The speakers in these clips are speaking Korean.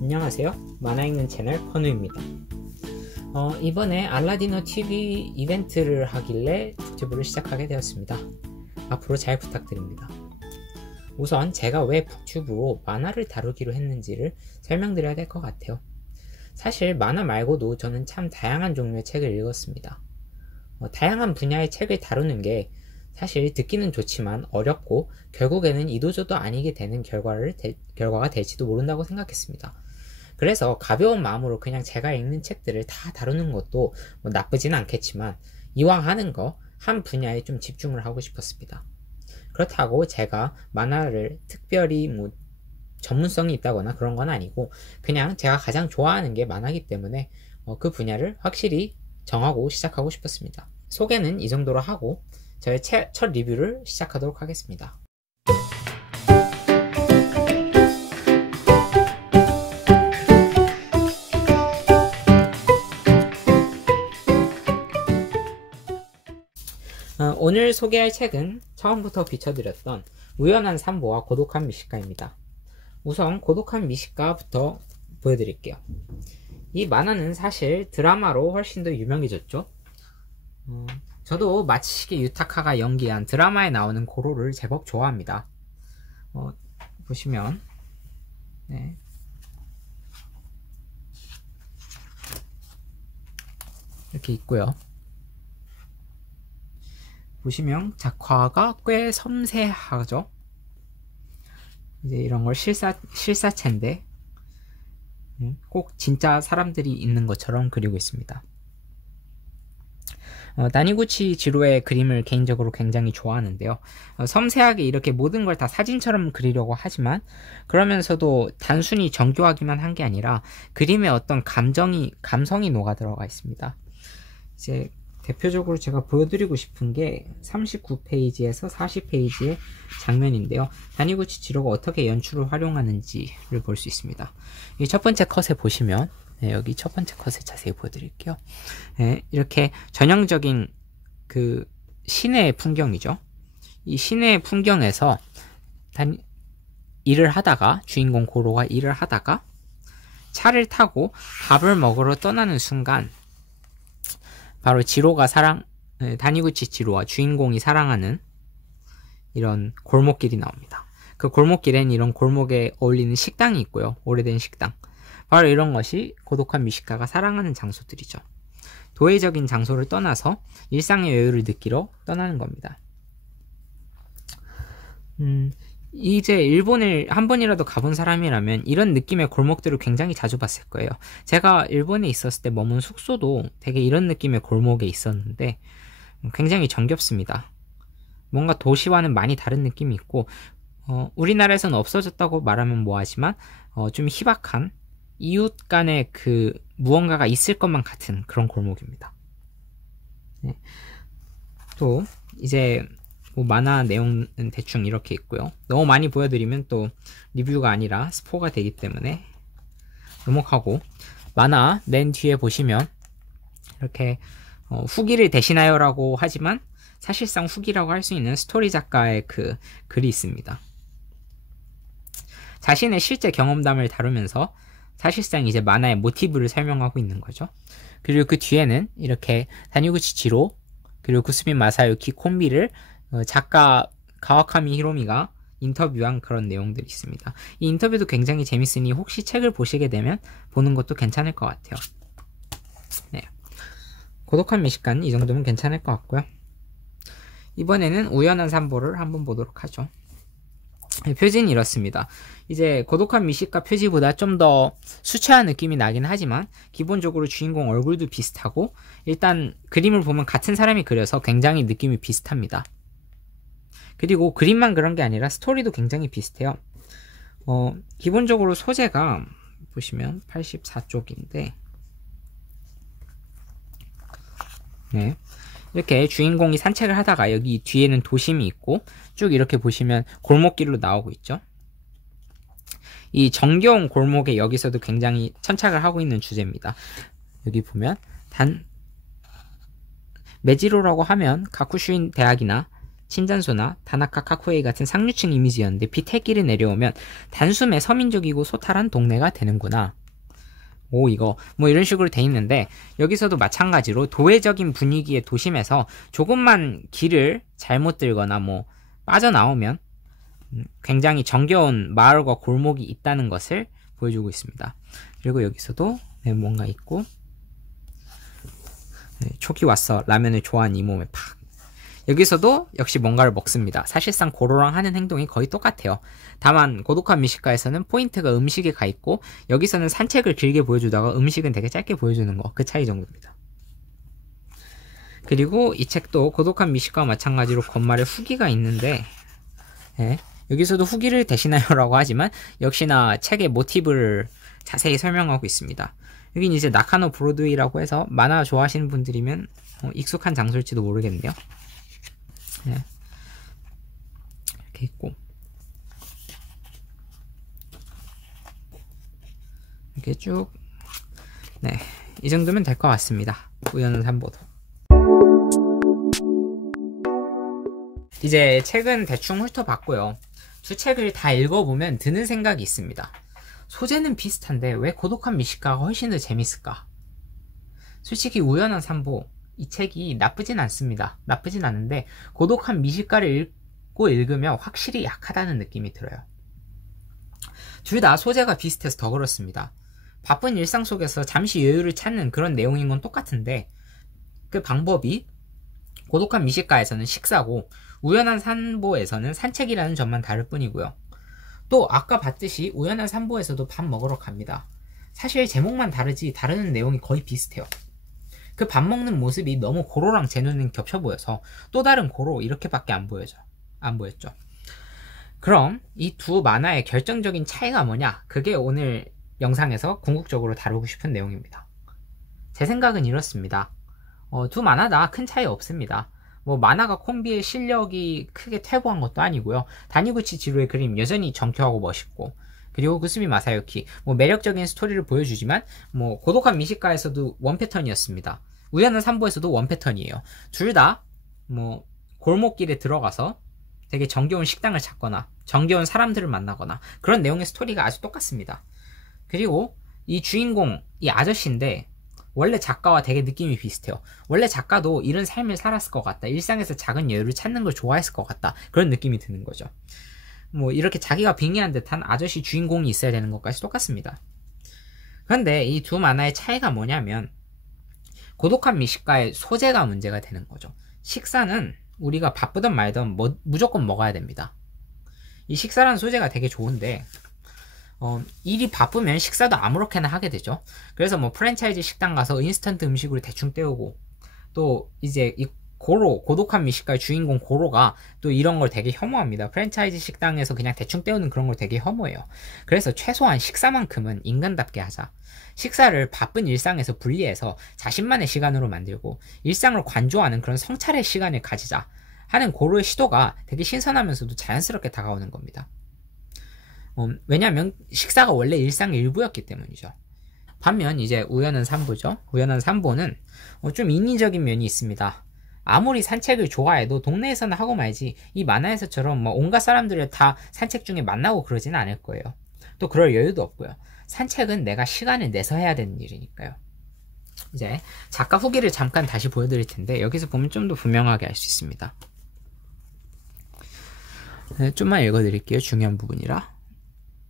안녕하세요. 만화 읽는 채널 퍼누입니다. 이번에 알라디노 TV 이벤트를 하길래 북튜브를 시작하게 되었습니다. 앞으로 잘 부탁드립니다. 우선 제가 왜 북튜브로 만화를 다루기로 했는지를 설명드려야 될 것 같아요. 사실 만화 말고도 저는 참 다양한 종류의 책을 읽었습니다. 다양한 분야의 책을 다루는 게 사실 듣기는 좋지만 어렵고 결국에는 이도저도 아니게 되는 결과가 될지도 모른다고 생각했습니다. 그래서 가벼운 마음으로 그냥 제가 읽는 책들을 다 다루는 것도 나쁘진 않겠지만 이왕 하는 거 한 분야에 좀 집중을 하고 싶었습니다. 그렇다고 제가 만화를 특별히 전문성이 있다거나 그런 건 아니고 그냥 제가 가장 좋아하는 게 만화이기 때문에 그 분야를 확실히 정하고 시작하고 싶었습니다. 소개는 이 정도로 하고 저의 첫 리뷰를 시작하도록 하겠습니다. 오늘 소개할 책은 처음부터 비춰드렸던 우연한 산보와 고독한 미식가입니다. 우선 고독한 미식가부터 보여드릴게요. 이 만화는 사실 드라마로 훨씬 더 유명해졌죠. 저도 마치시게 유타카가 연기한 드라마에 나오는 고로를 제법 좋아합니다. 보시면 네. 이렇게 있고요. 보시면 작화가 꽤 섬세하죠. 이제 이런 걸 실사체인데 꼭 진짜 사람들이 있는 것처럼 그리고 있습니다. 다니구치 지로의 그림을 개인적으로 굉장히 좋아하는데요. 섬세하게 이렇게 모든 걸 다 사진처럼 그리려고 하지만 그러면서도 단순히 정교하기만 한 게 아니라 그림에 어떤 감성이 녹아 들어가 있습니다. 이제 대표적으로 제가 보여드리고 싶은 게 39페이지에서 40페이지의 장면인데요. 다니구치 지로가 어떻게 연출을 활용하는지를 볼 수 있습니다. 이 첫 번째 컷에 보시면 여기 첫 번째 컷을 자세히 보여드릴게요. 이렇게 전형적인 그 시내의 풍경이죠. 이 시내의 풍경에서 일을 하다가 주인공 고로가 일을 하다가 차를 타고 밥을 먹으러 떠나는 순간 바로 다니구치 지로와 주인공이 사랑하는 이런 골목길이 나옵니다. 그 골목길엔 이런 골목에 어울리는 식당이 있고요. 오래된 식당. 바로 이런 것이 고독한 미식가가 사랑하는 장소들이죠. 도회적인 장소를 떠나서 일상의 여유를 느끼러 떠나는 겁니다. 이제 일본을 한 번이라도 가본 사람이라면 이런 느낌의 골목들을 굉장히 자주 봤을 거예요. 제가 일본에 있었을 때 머문 숙소도 되게 이런 느낌의 골목에 있었는데 굉장히 정겹습니다. 뭔가 도시와는 많이 다른 느낌이 있고 우리나라에서는 없어졌다고 말하면 뭐하지만 좀 희박한 이웃 간에 그 무언가가 있을 것만 같은 그런 골목입니다. 네. 또 이제 만화 내용은 대충 이렇게 있고요. 너무 많이 보여드리면 또 리뷰가 아니라 스포가 되기 때문에 넘어가고 만화 맨 뒤에 보시면 이렇게 후기를 대신하여 라고 하지만 사실상 후기라고 할 수 있는 스토리 작가의 그 글이 있습니다. 자신의 실제 경험담을 다루면서 사실상 이제 만화의 모티브를 설명하고 있는 거죠. 그리고 그 뒤에는 이렇게 다니구치 지로 그리고 구스민 마사유키 콤비를 작가 가와카미 히로미가 인터뷰한 그런 내용들이 있습니다. 이 인터뷰도 굉장히 재밌으니 혹시 책을 보시게 되면 보는 것도 괜찮을 것 같아요. 네. 고독한 미식가는 이 정도면 괜찮을 것 같고요. 이번에는 우연한 산보를 한번 보도록 하죠. 표지는 이렇습니다. 이제 고독한 미식가 표지보다 좀 더 수채화 느낌이 나긴 하지만 기본적으로 주인공 얼굴도 비슷하고 일단 그림을 보면 같은 사람이 그려서 굉장히 느낌이 비슷합니다. 그리고 그림만 그런 게 아니라 스토리도 굉장히 비슷해요. 기본적으로 소재가 보시면 84쪽인데 네. 이렇게 주인공이 산책을 하다가 여기 뒤에는 도심이 있고 쭉 이렇게 보시면 골목길로 나오고 있죠. 이 정겨운 골목에 여기서도 굉장히 천착을 하고 있는 주제입니다. 여기 보면 메지로라고 하면 가쿠슈인 대학이나 친잔소나 다나카 카쿠에이 같은 상류층 이미지였는데 비택길이 내려오면 단숨에 서민적이고 소탈한 동네가 되는구나. 오, 이거 뭐 이런 식으로 돼 있는데, 여기서도 마찬가지로 도회적인 분위기의 도심에서 조금만 길을 잘못 들거나 뭐 빠져나오면 굉장히 정겨운 마을과 골목이 있다는 것을 보여주고 있습니다. 그리고 여기서도 뭔가 있고, 초기 왔어 라면을 좋아하는 이 몸에 팍. 여기서도 역시 뭔가를 먹습니다. 사실상 고로랑 하는 행동이 거의 똑같아요. 다만 고독한 미식가에서는 포인트가 음식에 가 있고, 여기서는 산책을 길게 보여주다가 음식은 되게 짧게 보여주는 거, 그 차이 정도입니다. 그리고 이 책도 고독한 미식가와 마찬가지로 겉말에 후기가 있는데, 여기서도 후기를 대신하여 라고 하지만 역시나 책의 모티브를 자세히 설명하고 있습니다. 여긴 이제 나카노 브로드웨이라고 해서 만화 좋아하시는 분들이면 익숙한 장소일지도 모르겠네요. 이렇게 있고, 이렇게 쭉, 이 정도면 될 것 같습니다. 우연한 산보도. 이제 책은 대충 훑어봤고요. 두 책을 다 읽어보면 드는 생각이 있습니다. 소재는 비슷한데 왜 고독한 미식가가 훨씬 더 재밌을까? 솔직히 우연한 산보, 이 책이 나쁘진 않습니다. 나쁘진 않은데 고독한 미식가를 읽으면 확실히 약하다는 느낌이 들어요. 둘 다 소재가 비슷해서 더 그렇습니다. 바쁜 일상 속에서 잠시 여유를 찾는 그런 내용인 건 똑같은데, 그 방법이 고독한 미식가에서는 식사고 우연한 산보에서는 산책이라는 점만 다를 뿐이고요. 또 아까 봤듯이 우연한 산보에서도 밥 먹으러 갑니다. 사실 제목만 다르지 다루는 내용이 거의 비슷해요. 그 밥 먹는 모습이 너무 고로랑 제 눈은 겹쳐 보여서 또 다른 고로 이렇게밖에 안 보였죠. 그럼 이 두 만화의 결정적인 차이가 뭐냐? 그게 오늘 영상에서 궁극적으로 다루고 싶은 내용입니다. 제 생각은 이렇습니다. 두 만화 다 큰 차이 없습니다. 뭐 만화가 콤비의 실력이 크게 퇴보한 것도 아니고요. 다니구치 지루의 그림 여전히 정교하고 멋있고, 그리고 구스미 마사유키 뭐 매력적인 스토리를 보여주지만 뭐 고독한 미식가에서도 원패턴이었습니다. 우연한 산보에서도 원패턴이에요. 둘 다 뭐 골목길에 들어가서 되게 정겨운 식당을 찾거나 정겨운 사람들을 만나거나 그런 내용의 스토리가 아주 똑같습니다. 그리고 이 주인공, 이 아저씨인데 원래 작가와 되게 느낌이 비슷해요. 원래 작가도 이런 삶을 살았을 것 같다. 일상에서 작은 여유를 찾는 걸 좋아했을 것 같다. 그런 느낌이 드는 거죠. 뭐 이렇게 자기가 빙의한 듯한 아저씨 주인공이 있어야 되는 것까지 똑같습니다. 그런데 이 두 만화의 차이가 뭐냐면, 고독한 미식가의 소재가 문제가 되는 거죠. 식사는 우리가 바쁘든 말든 무조건 먹어야 됩니다. 이 식사라는 소재가 되게 좋은데, 일이 바쁘면 식사도 아무렇게나 하게 되죠. 그래서 뭐 프랜차이즈 식당 가서 인스턴트 음식으로 대충 때우고, 또 이제 이 고독한 미식가의 주인공 고로가 또 이런 걸 되게 혐오합니다. 프랜차이즈 식당에서 그냥 대충 때우는 그런 걸 되게 혐오해요. 그래서 최소한 식사만큼은 인간답게 하자. 식사를 바쁜 일상에서 분리해서 자신만의 시간으로 만들고 일상을 관조하는 그런 성찰의 시간을 가지자 하는 고로의 시도가 되게 신선하면서도 자연스럽게 다가오는 겁니다. 왜냐하면 식사가 원래 일상의 일부였기 때문이죠. 반면 이제 우연한 산보죠. 우연한 산보는 좀 인위적인 면이 있습니다. 아무리 산책을 좋아해도 동네에서는 하고 말지 이 만화에서처럼 뭐 온갖 사람들을 다 산책 중에 만나고 그러지는 않을 거예요. 또 그럴 여유도 없고요. 산책은 내가 시간을 내서 해야 되는 일이니까요. 이제 작가 후기를 잠깐 다시 보여드릴 텐데, 여기서 보면 좀 더 분명하게 알 수 있습니다. 좀만 읽어드릴게요. 중요한 부분이라.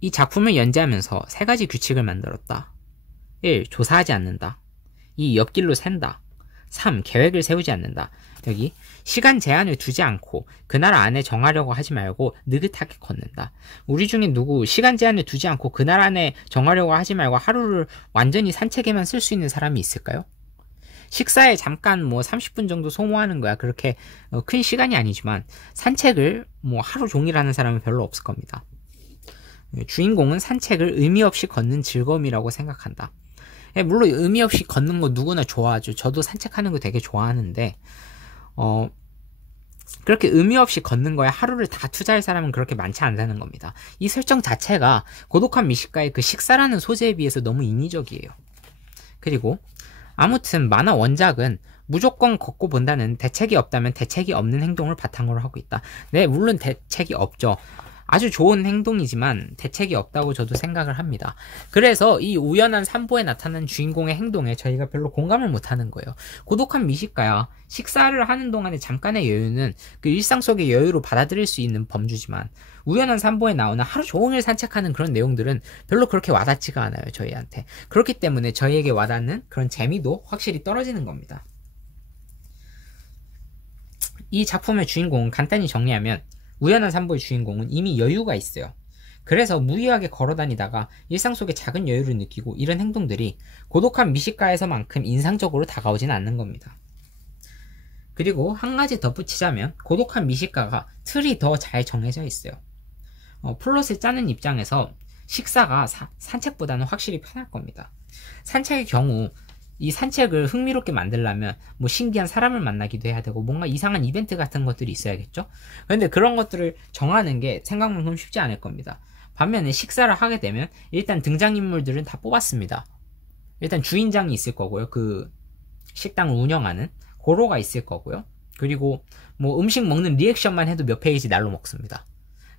이 작품을 연재하면서 3가지 규칙을 만들었다. 1. 조사하지 않는다. 2. 옆길로 샌다. 3. 계획을 세우지 않는다. 여기 시간 제한을 두지 않고 그 나라 안에 정하려고 하지 말고 느긋하게 걷는다. 우리 중에 누구 시간 제한을 두지 않고 그 나라 안에 정하려고 하지 말고 하루를 완전히 산책에만 쓸 수 있는 사람이 있을까요? 식사에 잠깐 뭐 30분 정도 소모하는 거야. 그렇게 큰 시간이 아니지만 산책을 뭐 하루 종일 하는 사람은 별로 없을 겁니다. 주인공은 산책을 의미 없이 걷는 즐거움이라고 생각한다. 물론 의미 없이 걷는 거 누구나 좋아하죠. 저도 산책하는 거 되게 좋아하는데 그렇게 의미 없이 걷는 거에 하루를 다 투자할 사람은 그렇게 많지 않다는 겁니다. 이 설정 자체가 고독한 미식가의 그 식사라는 소재에 비해서 너무 인위적이에요. 그리고 아무튼 만화 원작은 무조건 걷고 본다는 대책이 없다면 대책이 없는 행동을 바탕으로 하고 있다. 네, 물론 대책이 없죠. 아주 좋은 행동이지만 대책이 없다고 저도 생각을 합니다. 그래서 이 우연한 산보에 나타난 주인공의 행동에 저희가 별로 공감을 못하는 거예요. 고독한 미식가야 식사를 하는 동안의 잠깐의 여유는 그 일상 속의 여유로 받아들일 수 있는 범주지만 우연한 산보에 나오는 하루 종일 산책하는 그런 내용들은 별로 그렇게 와닿지가 않아요, 저희한테. 그렇기 때문에 저희에게 와닿는 그런 재미도 확실히 떨어지는 겁니다. 이 작품의 주인공은 간단히 정리하면 우연한 산보의 주인공은 이미 여유가 있어요. 그래서 무의하게 걸어다니다가 일상 속의 작은 여유를 느끼고 이런 행동들이 고독한 미식가에서만큼 인상적으로 다가오진 않는 겁니다. 그리고 한 가지 덧붙이자면 고독한 미식가가 틀이 더 잘 정해져 있어요. 플롯을 짜는 입장에서 식사가 산책보다는 확실히 편할 겁니다. 산책의 경우 이 산책을 흥미롭게 만들려면 뭐 신기한 사람을 만나기도 해야 되고 뭔가 이상한 이벤트 같은 것들이 있어야겠죠. 그런데 그런 것들을 정하는 게 생각만큼 쉽지 않을 겁니다. 반면에 식사를 하게 되면 일단 등장인물들은 다 뽑았습니다. 일단 주인장이 있을 거고요. 그 식당을 운영하는 고로가 있을 거고요. 그리고 뭐 음식 먹는 리액션만 해도 몇 페이지 날로 먹습니다.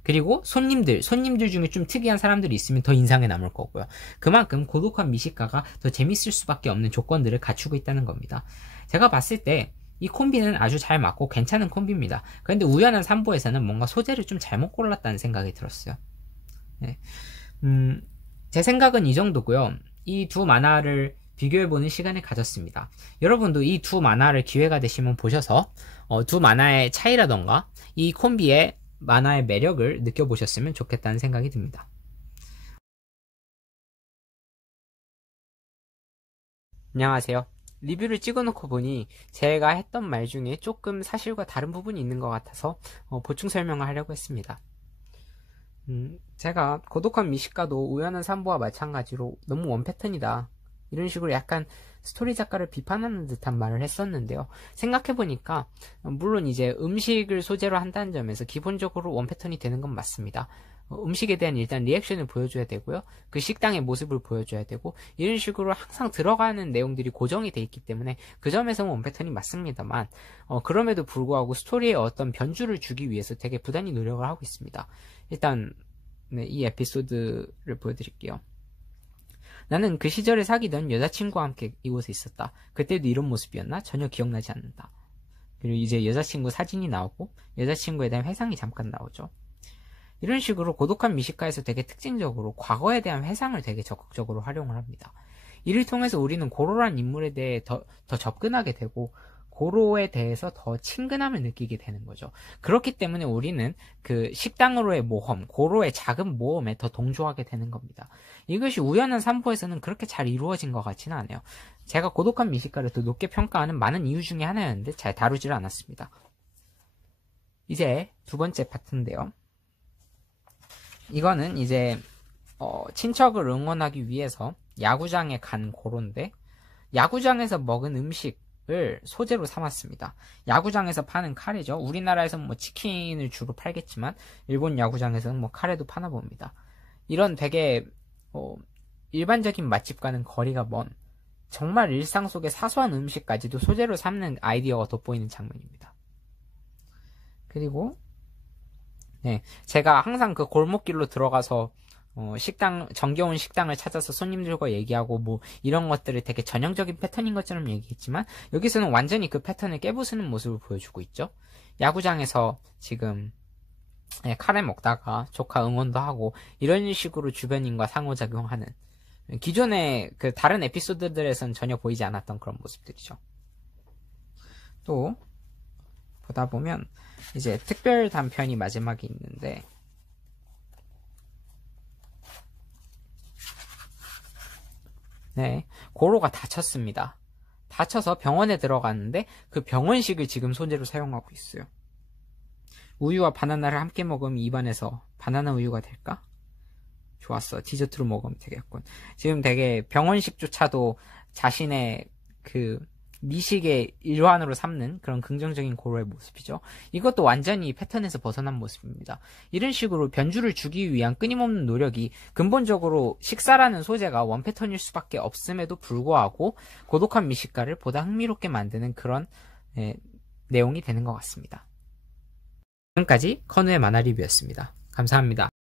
그리고 손님들 중에 좀 특이한 사람들이 있으면 더 인상에 남을 거고요. 그만큼 고독한 미식가가 더 재밌을 수밖에 없는 조건들을 갖추고 있다는 겁니다. 제가 봤을 때 이 콤비는 아주 잘 맞고 괜찮은 콤비입니다. 그런데 우연한 산보에서는 뭔가 소재를 좀 잘못 골랐다는 생각이 들었어요. 네. 제 생각은 이 정도고요. 이 두 만화를 비교해보는 시간을 가졌습니다. 여러분도 이 두 만화를 기회가 되시면 보셔서 두 만화의 차이라던가 이 콤비의 만화의 매력을 느껴보셨으면 좋겠다는 생각이 듭니다. 안녕하세요. 리뷰를 찍어놓고 보니 제가 했던 말 중에 조금 사실과 다른 부분이 있는 것 같아서 보충 설명을 하려고 했습니다. 제가 고독한 미식가도 우연한 산보와 마찬가지로 너무 원패턴이다, 이런 식으로 약간 스토리 작가를 비판하는 듯한 말을 했었는데요. 생각해보니까 물론 이제 음식을 소재로 한다는 점에서 기본적으로 원패턴이 되는 건 맞습니다. 음식에 대한 일단 리액션을 보여줘야 되고요. 그 식당의 모습을 보여줘야 되고 이런 식으로 항상 들어가는 내용들이 고정이 돼 있기 때문에 그 점에서는 원패턴이 맞습니다만 그럼에도 불구하고 스토리에 어떤 변주를 주기 위해서 되게 부단히 노력을 하고 있습니다. 일단 네, 이 에피소드를 보여드릴게요. 나는 그 시절에 사귀던 여자친구와 함께 이곳에 있었다. 그때도 이런 모습이었나? 전혀 기억나지 않는다. 그리고 이제 여자친구 사진이 나오고 여자친구에 대한 회상이 잠깐 나오죠. 이런 식으로 고독한 미식가에서 되게 특징적으로 과거에 대한 회상을 되게 적극적으로 활용을 합니다. 이를 통해서 우리는 고로라는 인물에 대해 더 접근하게 되고 고로에 대해서 더 친근함을 느끼게 되는 거죠. 그렇기 때문에 우리는 그 식당으로의 모험, 고로의 작은 모험에 더 동조하게 되는 겁니다. 이것이 우연한 산보에서는 그렇게 잘 이루어진 것 같지는 않아요. 제가 고독한 미식가를 더 높게 평가하는 많은 이유 중에 하나였는데 잘 다루지를 않았습니다. 이제 두 번째 파트인데요. 이거는 이제 친척을 응원하기 위해서 야구장에 간 고로인데 야구장에서 먹은 음식을 소재로 삼았습니다. 야구장에서 파는 카레죠. 우리나라에서는 뭐 치킨을 주로 팔겠지만 일본 야구장에서는 뭐 카레도 파나 봅니다. 이런 되게 일반적인 맛집과는 거리가 먼 정말 일상 속의 사소한 음식까지도 소재로 삼는 아이디어가 돋보이는 장면입니다. 그리고 네, 제가 항상 그 골목길로 들어가서 정겨운 식당을 찾아서 손님들과 얘기하고 뭐 이런 것들을 되게 전형적인 패턴인 것처럼 얘기했지만 여기서는 완전히 그 패턴을 깨부수는 모습을 보여주고 있죠. 야구장에서 지금 카레 먹다가 조카 응원도 하고 이런 식으로 주변인과 상호작용하는 기존의 그 다른 에피소드들에선 전혀 보이지 않았던 그런 모습들이죠. 또 보다 보면 이제 특별 단편이 마지막에 있는데 네, 고로가 다쳤습니다. 다쳐서 병원에 들어갔는데 그 병원식을 지금 소재로 사용하고 있어요. 우유와 바나나를 함께 먹으면 입안에서 바나나 우유가 될까? 좋았어. 디저트로 먹으면 되겠군. 지금 되게 병원식조차도 자신의 그 미식의 일환으로 삼는 그런 긍정적인 고로의 모습이죠. 이것도 완전히 패턴에서 벗어난 모습입니다. 이런 식으로 변주를 주기 위한 끊임없는 노력이 근본적으로 식사라는 소재가 원패턴일 수밖에 없음에도 불구하고 고독한 미식가를 보다 흥미롭게 만드는 그런 내용이 되는 것 같습니다. 지금까지 컨우의 만화 리뷰였습니다. 감사합니다.